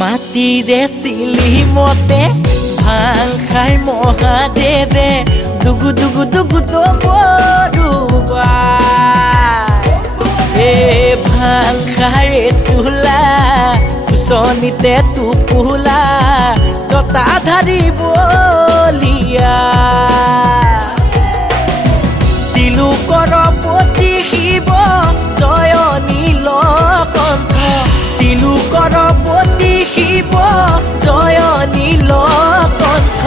মাটিৰে চিলি মতে ভাং খাই মহাদেৱে দুগু দুগু দুগু দবৰুবা এ ভাং খাই তুলা কুচনিতে তুপুলা ততা ধাৰি বলিয়া তিলুকৰ পতি শিৱ জয় নীলকণ্ঠ তিলুকৰ পতি শিৱ জয় নীলকণ্ঠ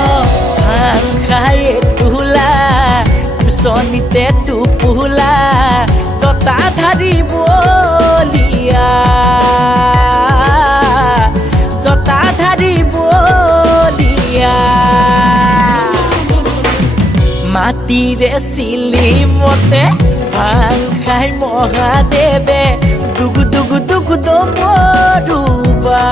ভাং খাই তুলা কুচনিতে তুপুলা ততা ধাৰি বলিয়া মাটিৰে চিলি মতে ভাং খাই মহাদেৱে দুগু দুগু দুগু ডমৰুবা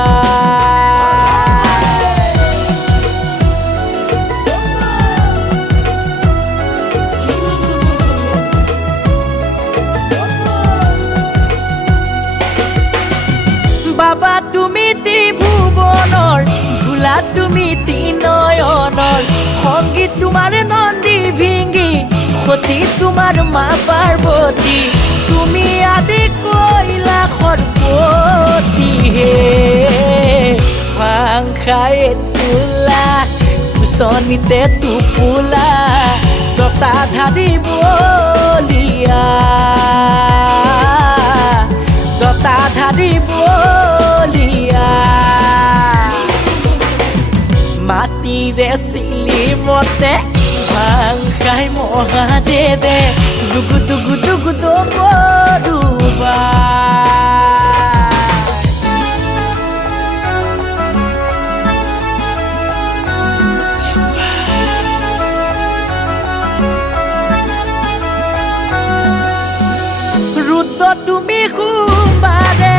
বাবা তুমি ত্ৰিভুৱনৰ ভোলা তুমি তিনয়নৰ সংগীত তোমাৰ নন্দী ভিঙ্গি সতী তোমাৰ মা পাৰ্বতী তুমি আদি কৈলাসৰ পতি হে ভাং খাই তোলা কুচনিতে টোপোলা জতা ধাৰি বলিয়া জতা ধাৰি বলিয়া মাটিৰে চিলি মতে ভাং খাই মহাদেৱে দুগু দুগু দুগু ডমৰুবা ৰুদ্ৰ তুমি সোমবাৰে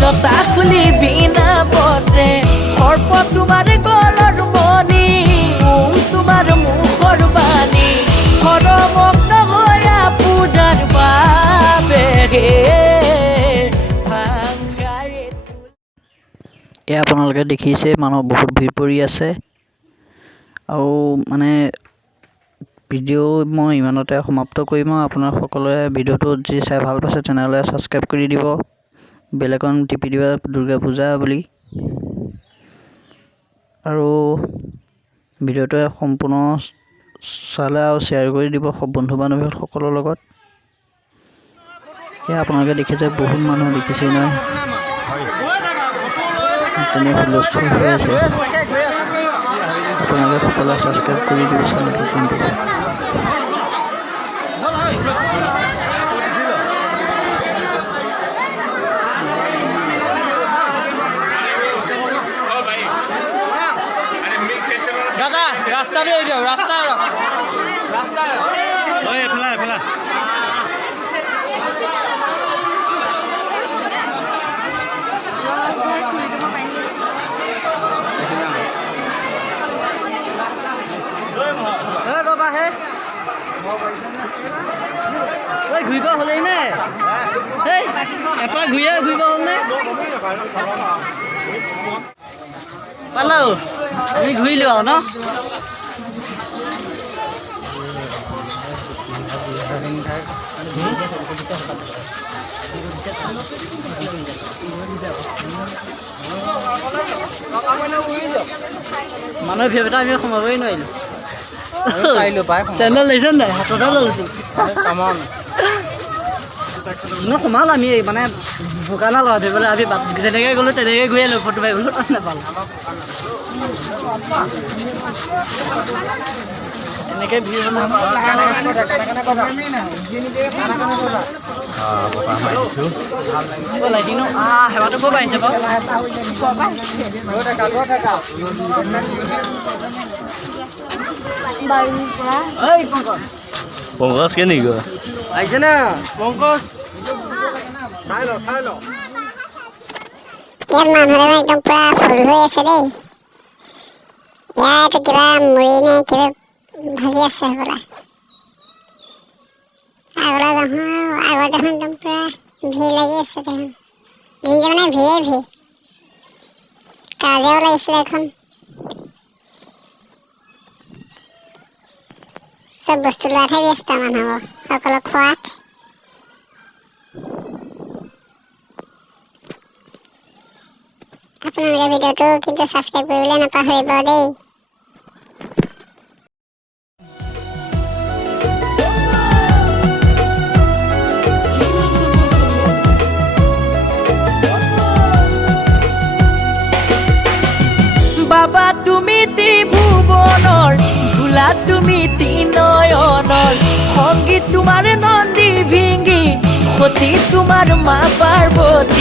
জতা খুলি বিনা বসে সৰ্প তোমাৰ গলৰ মণি তোমাৰ মুখৰ বাণী হৰমগ্ন হৈয়া পূজাৰ বাবে এয়া আপোনালোকে দেখিছে মানুহ বহুত ভিৰ পৰি আছে আৰু মানে ভিডিঅ' মই ইমানতে সমাপ্ত কৰিম আৰু আপোনাৰ সকলোৱে ভিডিঅ'টো যদি চাই ভাল পাইছে তেনেহ'লে ছাবস্ক্ৰাইব কৰি দিব বেল আইকন টিপি দিব দুৰ্গা পূজা বুলি আৰু ভিডিঅ'টোৱে সম্পূৰ্ণ চালে আৰু শ্বেয়াৰ কৰি দিব বন্ধু বান্ধৱীৰ সকলৰ লগত এয়া আপোনালোকে দেখিছে বহুত মানুহ দেখিছে নহয় তেনে হুলস্থুল হৈ আছে আপোনালোকে সকলোৱে ছাবস্ক্ৰাইব কৰি দিব চেনেলটো কিন্তু দাদা ৰাস্তাটো এই দিয়ক ৰাস্তা এফালা ৰ'বা হে ঘূৰিব হ'লেই নে এপাক ঘূৰিব হ'লনে পালো আমি ঘূৰিলো আৰু ন মানুহৰ ভিতৰত আমি সোমাবই নোৱাৰিলো চেণ্ডেল লৈছে নাই হাততে লৈছো সোমালো আমি মানে বোকানা লগাই ধৰিবলৈ আমি যেনেকৈ গ'লো তেনেকৈ ঘূৰি আহিলোঁ ফটো মাৰিবলৈ তাত নাপালোঁ এনেকৈ ভিৰ লাইটিঙো সেৱাটো ক'ৰ পৰা আহিছে বাৰু পংকজ কে নেকি আহিছে না পংকজ ইয়াত মানুহৰে একদম পুৰা ফুল হৈ আছে দেই ইয়াত কিবা মুড়ি নে কিবা ভাজি আছে হ'বলা আগলৈ আগত দেখোন একদম পুৰা ভিৰ লাগি আছে দেখোন দিনটো মানে ভিৰ কাজেও লাগিছিলে এখন চব বস্তু লোৱাতহে ব্যস্ত মানুহবোৰ সকলো খোৱাত আপোনালোকে ভিডিঅ'টো কিন্তু ছাবস্ক্ৰাইব কৰিবলৈ নাপাহৰিব দেই বাবা তুমি ত্ৰিভুৱনৰ ভোলা তুমি তিনয়নৰ সংগীত তোমাৰ নন্দী ভিঙ্গি সতী তোমাৰ মা পাৰ্বতী